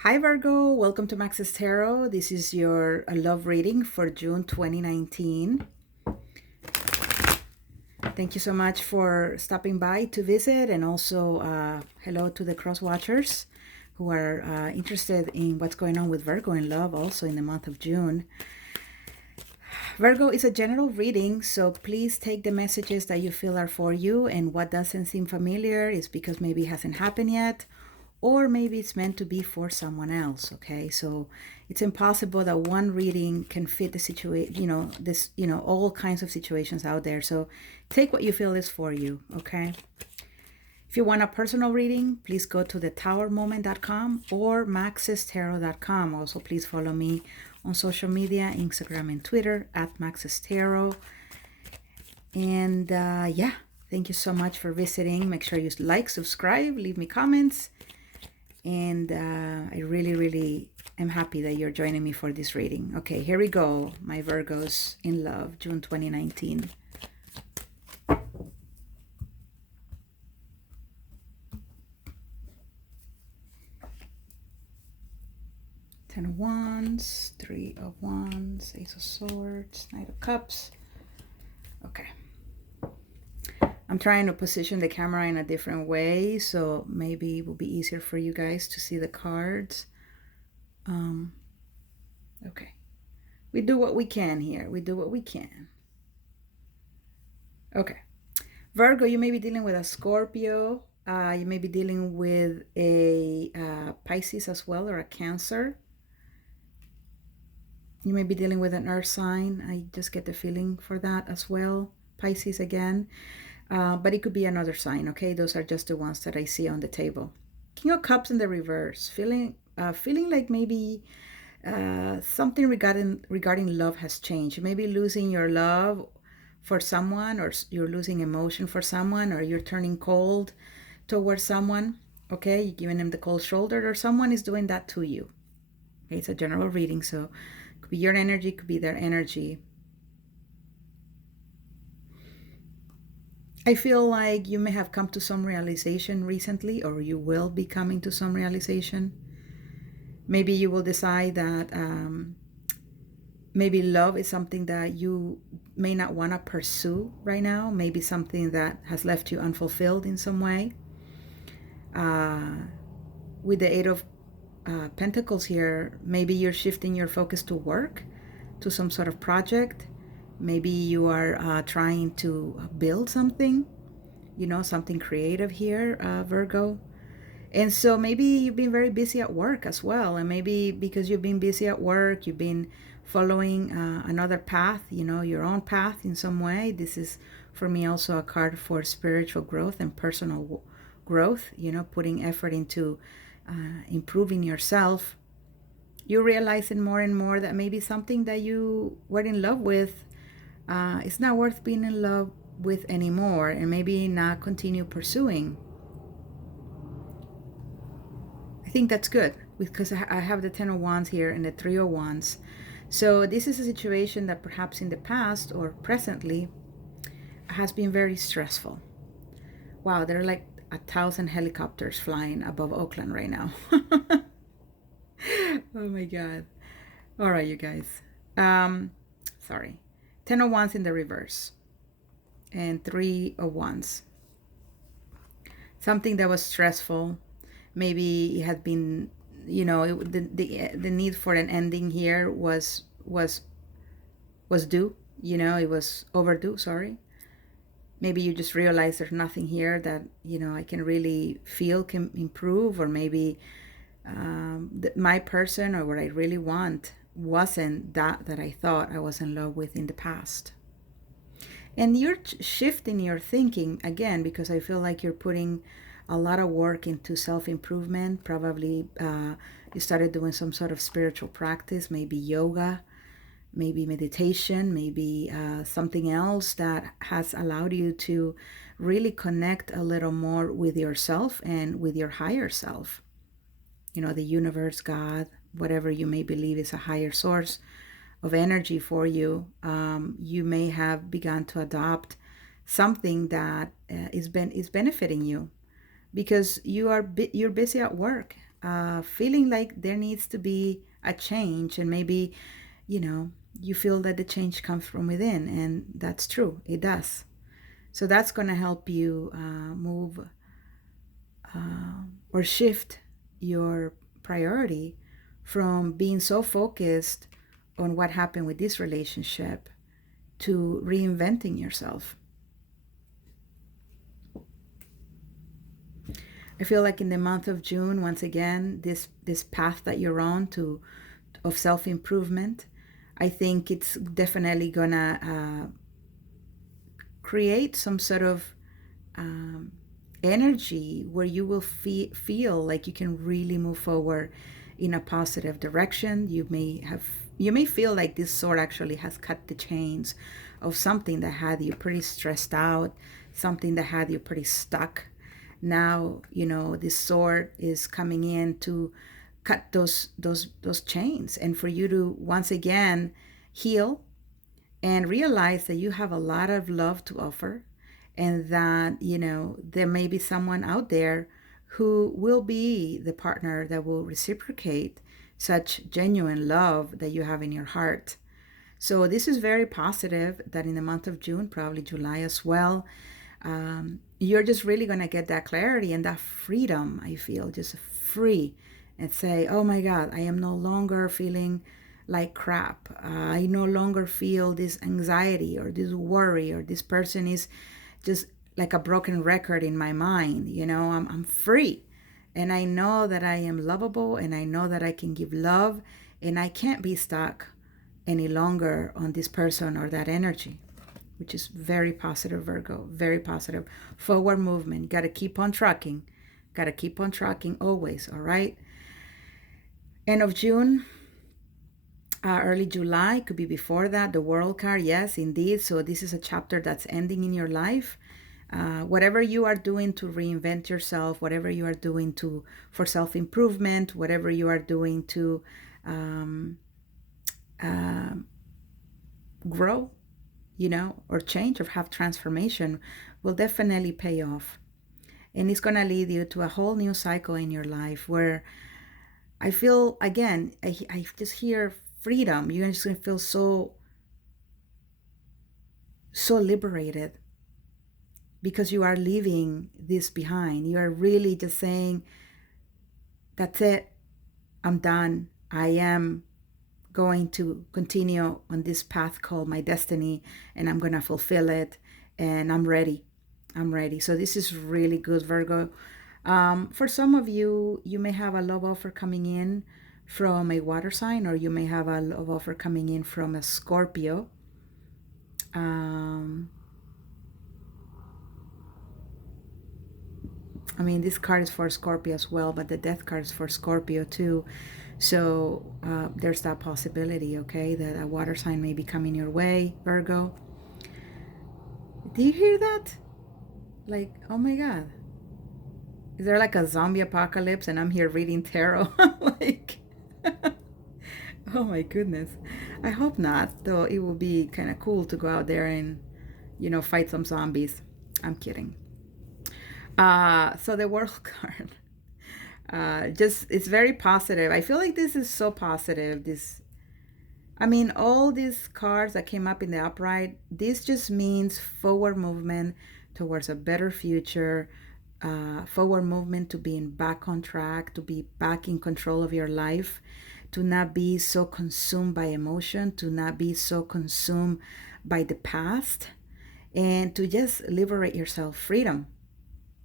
Hi Virgo, welcome to Max's Tarot. This is your love reading for June 2019. Thank you so much for stopping by to visit, and also hello to the cross watchers who are interested in what's going on with Virgo in love also in the month of June. Virgo is a general reading, so please take the messages that you feel are for you, and what doesn't seem familiar is because maybe it hasn't happened yet, or maybe it's meant to be for someone else. Okay, so it's impossible that one reading can fit the situation, all kinds of situations out there. So take what you feel is for you. Okay, if you want a personal reading, please go to thetowermoment.com or maxestarot.com. Also, please follow me on social media, Instagram and Twitter at maxestarot. And yeah, thank you so much for visiting. Make sure you like, subscribe, leave me comments. And I really, really am happy that you're joining me for this reading. Okay, here we go, my Virgos in love, June 2019. Ten of Wands, Three of Wands, Ace of Swords, Knight of Cups. Okay. I'm trying to position the camera in a different way, so maybe it will be easier for you guys to see the cards. Okay. We do what we can here. We do what we can. Okay. Virgo, you may be dealing with a Scorpio. You may be dealing with a Pisces as well, or a Cancer. You may be dealing with an earth sign. I just get the feeling for that as well. Pisces again. But it could be another sign, okay? Those are just the ones that I see on the table. King of Cups in the reverse. Feeling like maybe something regarding love has changed. Maybe losing your love for someone, or you're losing emotion for someone, or you're turning cold towards someone. Okay, you're giving them the cold shoulder, or someone is doing that to you. Okay, it's a general reading, so it could be your energy, could be their energy. I feel like you may have come to some realization recently, or you will be coming to some realization. Maybe you will decide that maybe love is something that you may not want to pursue right now. Maybe something that has left you unfulfilled in some way. With the Eight of Pentacles here, maybe you're shifting your focus to work, to some sort of project. Maybe you are trying to build something, something creative here, Virgo. And so maybe you've been very busy at work as well. And maybe because you've been busy at work, you've been following another path, your own path in some way. This is, for me, also a card for spiritual growth and personal growth, putting effort into improving yourself. You're realizing more and more that maybe something that you were in love with is not worth being in love with anymore, and maybe not continue pursuing. I think that's good because I have the Ten of Wands here and the Three of Wands. So this is a situation that perhaps in the past or presently has been very stressful. Wow, there are like 1,000 helicopters flying above Oakland right now. Oh my God. All right, you guys. Sorry. Ten of Wands in the reverse and Three of Wands. Something that was stressful. Maybe it had been, the need for an ending here was due. It was overdue. Sorry. Maybe you just realize there's nothing here that I can really feel can improve, or maybe my person or what I really want wasn't that I thought I was in love with in the past. And you're shifting your thinking again, because I feel like you're putting a lot of work into self-improvement. Probably you started doing some sort of spiritual practice, maybe yoga, maybe meditation, maybe something else that has allowed you to really connect a little more with yourself and with your higher self. The universe, God, whatever you may believe is a higher source of energy for you. You may have begun to adopt something that is benefiting you, because you're busy at work. feeling like there needs to be a change, and maybe, you feel that the change comes from within, and that's true, it does. So that's going to help you move or shift your priority from being so focused on what happened with this relationship to reinventing yourself. I feel like in the month of June, once again, this path that you're on to of self-improvement, I think it's definitely gonna create some sort of energy where you will feel like you can really move forward in a positive direction. You may feel like this sword actually has cut the chains of something that had you pretty stressed out, something that had you pretty stuck. Now, this sword is coming in to cut those chains, and for you to once again heal and realize that you have a lot of love to offer, and that there may be someone out there who will be the partner that will reciprocate such genuine love that you have in your heart. So this is very positive that in the month of June, probably July as well, you're just really going to get that clarity and that freedom. I feel just free, and say, oh my God, I am no longer feeling like crap. I no longer feel this anxiety or this worry, or this person is just like a broken record in my mind. I'm free, and I know that I am lovable, and I know that I can give love, and I can't be stuck any longer on this person or that energy, which is very positive, Virgo, very positive. Forward movement, got to keep on trucking, always, all right? End of June, early July, could be before that, the World card, yes, indeed. So this is a chapter that's ending in your life. Whatever you are doing to reinvent yourself, whatever you are doing for self-improvement, whatever you are doing to grow, or change, or have transformation, will definitely pay off. And it's going to lead you to a whole new cycle in your life where I feel, again, I just hear freedom. You're just going to feel so liberated, because you are leaving this behind. You are really just saying, that's it, I'm done. I am going to continue on this path called my destiny, and I'm going to fulfill it, and I'm ready. So this is really good, Virgo. For some of you, you may have a love offer coming in from a water sign, or you may have a love offer coming in from a Scorpio. This card is for Scorpio as well, but the death card is for Scorpio too. So there's that possibility, okay, that a water sign may be coming your way, Virgo. Do you hear that? Like, oh my God. Is there like a zombie apocalypse and I'm here reading tarot? Like, oh my goodness. I hope not, though it will be kind of cool to go out there and, fight some zombies. I'm kidding. So the World card. It's very positive. I feel like this is so positive. All these cards that came up in the upright, this just means forward movement towards a better future, forward movement to being back on track, to be back in control of your life, to not be so consumed by emotion, to not be so consumed by the past, and to just liberate yourself. Freedom.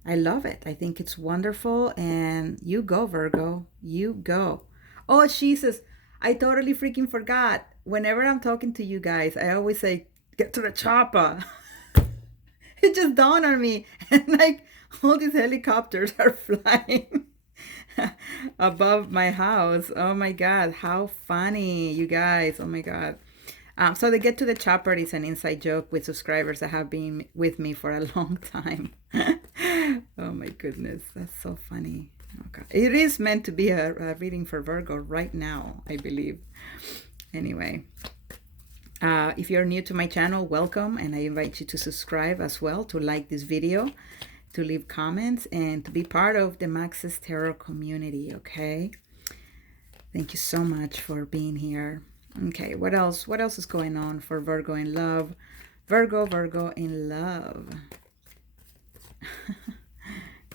I love it. I think it's wonderful. And you go, Virgo. You go. Oh, Jesus. I totally freaking forgot. Whenever I'm talking to you guys, I always say, get to the chopper. It just dawned on me. And like all these helicopters are flying above my house. Oh my God. How funny, you guys. Oh my God. So the get to the chopper is an inside joke with subscribers that have been with me for a long time. Oh my goodness, that's so funny. Okay. It is meant to be a reading for Virgo right now, I believe. Anyway, if you're new to my channel, welcome, and I invite you to subscribe as well, to like this video, to leave comments and to be part of the Max's Tarot community, okay? Thank you so much for being here. Okay, what else? What else is going on for Virgo in love? Virgo in love.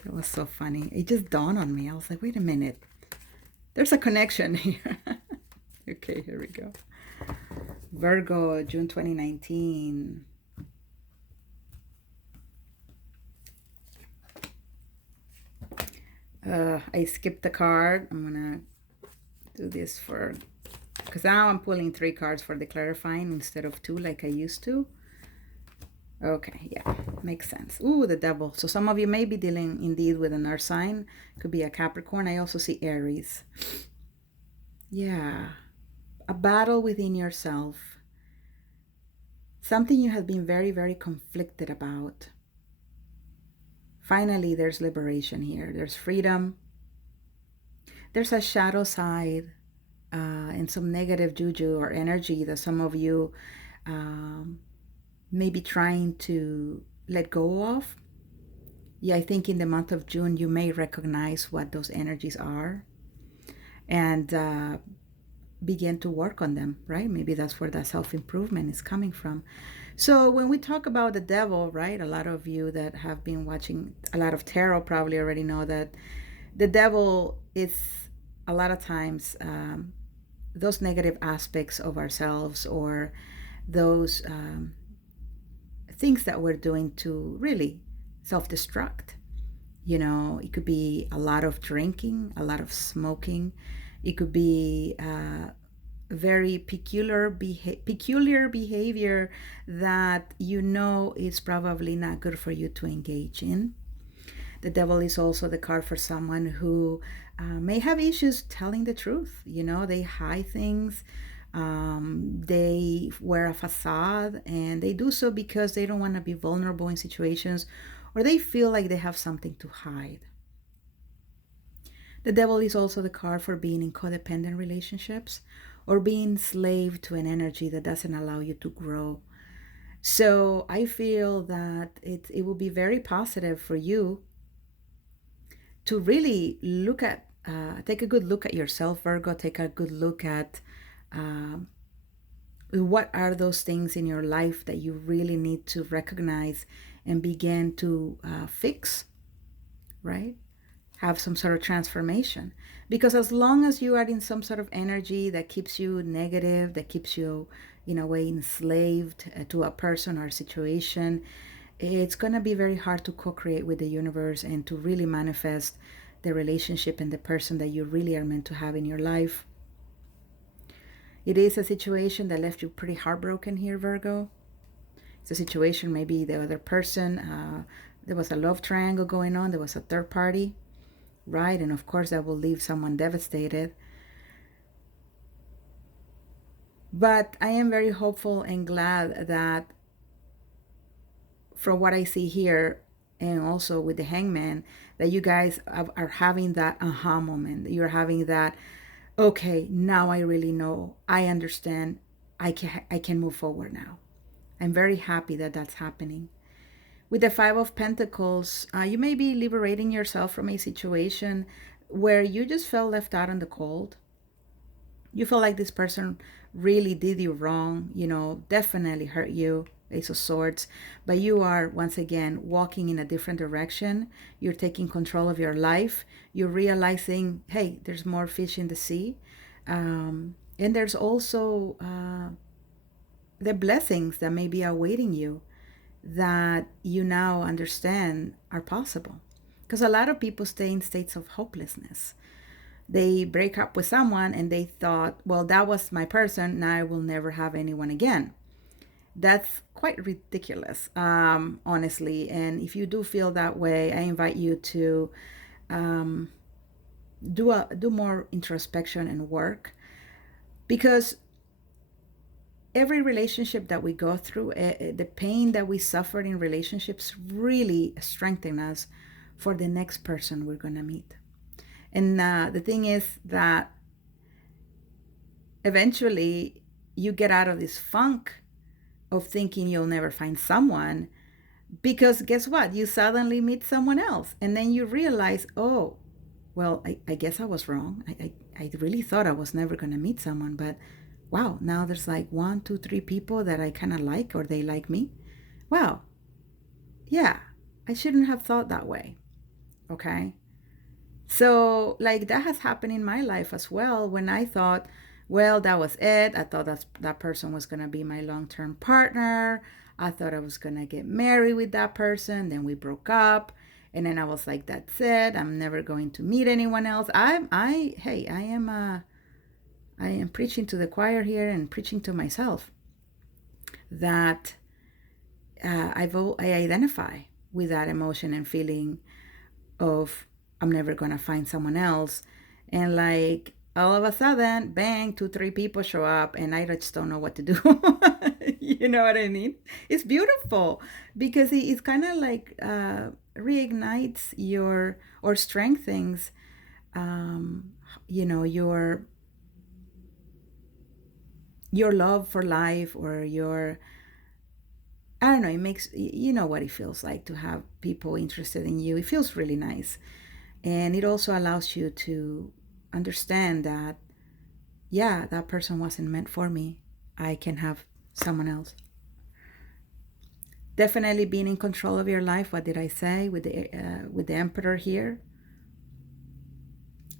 That was so funny. It just dawned on me. I was like, wait a minute. There's a connection here. Okay, here we go. Virgo, June 2019. I skipped the card. I'm gonna do this for, because now I'm pulling 3 cards for the clarifying instead of 2 like I used to. Okay, yeah, makes sense. Ooh, the devil. So some of you may be dealing indeed with an earth sign. Could be a Capricorn. I also see Aries. Yeah, a battle within yourself. Something you have been very, very conflicted about. Finally, there's liberation here. There's freedom. There's a shadow side and some negative juju or energy that some of you may be trying to let go of. Yeah, I think in the month of June, you may recognize what those energies are and begin to work on them, right? Maybe that's where that self-improvement is coming from. So when we talk about the devil, right, a lot of you that have been watching a lot of tarot probably already know that the devil is a lot of times those negative aspects of ourselves, or those things that we're doing to really self-destruct. You know, it could be a lot of drinking, a lot of smoking. It could be very peculiar behavior that you know is probably not good for you to engage in. The devil is also the card for someone who may have issues telling the truth. You know, they hide things. They wear a facade, and they do so because they don't want to be vulnerable in situations, or they feel like they have something to hide. The devil is also the card for being in codependent relationships or being enslaved to an energy that doesn't allow you to grow. So I feel that it will be very positive for you to really look at, take a good look at yourself, Virgo. Take a good look at what are those things in your life that you really need to recognize and begin to fix, right? Have some sort of transformation. Because as long as you are in some sort of energy that keeps you negative, that keeps you in a way enslaved to a person or a situation, it's going to be very hard to co-create with the universe and to really manifest the relationship and the person that you really are meant to have in your life. It is a situation that left you pretty heartbroken here, Virgo. It's a situation, maybe the other person, there was a love triangle going on, there was a third party, right? And of course that will leave someone devastated. But I am very hopeful and glad that from what I see here, and also with the hangman, that you guys are having that aha moment. You're having that, okay, now I really know, I understand, I can move forward now. I'm very happy that that's happening. With the Five of Pentacles, you may be liberating yourself from a situation where you just felt left out in the cold. You feel like this person really did you wrong, you know, definitely hurt you, Ace of Swords, but you are once again walking in a different direction. You're taking control of your life. You're realizing, hey, there's more fish in the sea. And there's also the blessings that may be awaiting you that you now understand are possible. Because a lot of people stay in states of hopelessness. They break up with someone and they thought, well, that was my person, now I will never have anyone again. That's quite ridiculous, honestly. And if you do feel that way, I invite you to do more introspection and work, because every relationship that we go through, the pain that we suffered in relationships really strengthen us for the next person we're going to meet. And the thing is that eventually you get out of this funk of thinking you'll never find someone, Because guess what? You suddenly meet someone else, and then you realize, oh, well, I guess I was wrong. I really thought I was never going to meet someone, but wow, now there's like one, two, three people that I kind of like or they like me. Wow, yeah, I shouldn't have thought that way. Okay. So, like, that has happened in my life as well when I thought, well, that was it. I thought that person was going to be my long term partner. I thought I was going to get married with that person. Then we broke up. And then I was like, that's it. I'm never going to meet anyone else. Hey, I am preaching to the choir here and preaching to myself that I identify with that emotion and feeling of I'm never gonna find someone else. And like all of a sudden, bang, two, three people show up and I just don't know what to do. You know what I mean? It's beautiful because it's kind of like reignites your or strengthens you know your love for life or your I don't know, it makes you know what it feels like to have people interested in you. It feels really nice. And it also allows you to understand that, yeah, that person wasn't meant for me. I can have someone else. Definitely being in control of your life. What did I say with the Emperor here?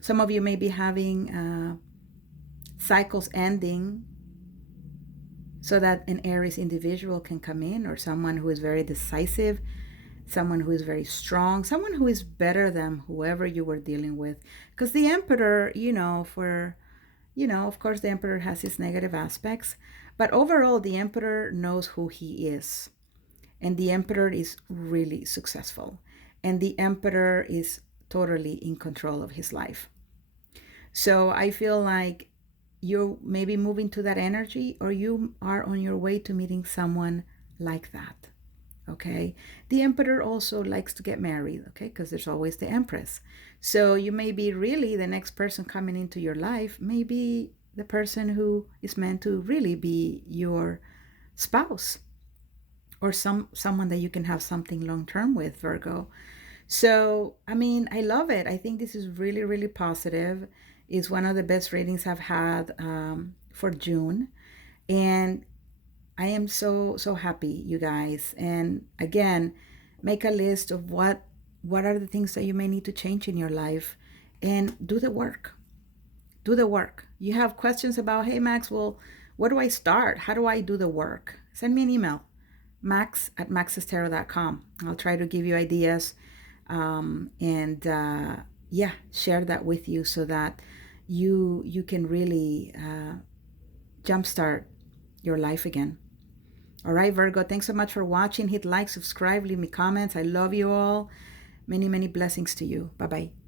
Some of you may be having cycles ending so that an Aries individual can come in, or someone who is very decisive, someone who is very strong, someone who is better than whoever you were dealing with. Because the Emperor, of course, the Emperor has his negative aspects, but overall, the Emperor knows who he is. And the Emperor is really successful. And the Emperor is totally in control of his life. So I feel like you're maybe moving to that energy, or you are on your way to meeting someone like that. Okay. The Emperor also likes to get married, okay, because there's always the Empress. So you may be really the next person coming into your life, maybe the person who is meant to really be your spouse, or someone that you can have something long term with, Virgo. So, I mean, I love it. I think this is really, really positive. It's one of the best readings I've had for June. And I am so happy, you guys. And again, make a list of what are the things that you may need to change in your life and do the work. Do the work. You have questions about, hey Max, well, where do I start? How do I do the work? Send me an email, max@maxestero.com. I'll try to give you ideas and yeah, share that with you so that you can really jumpstart your life again. All right, Virgo, thanks so much for watching. Hit like, subscribe, leave me comments. I love you all. Many, many blessings to you. Bye-bye.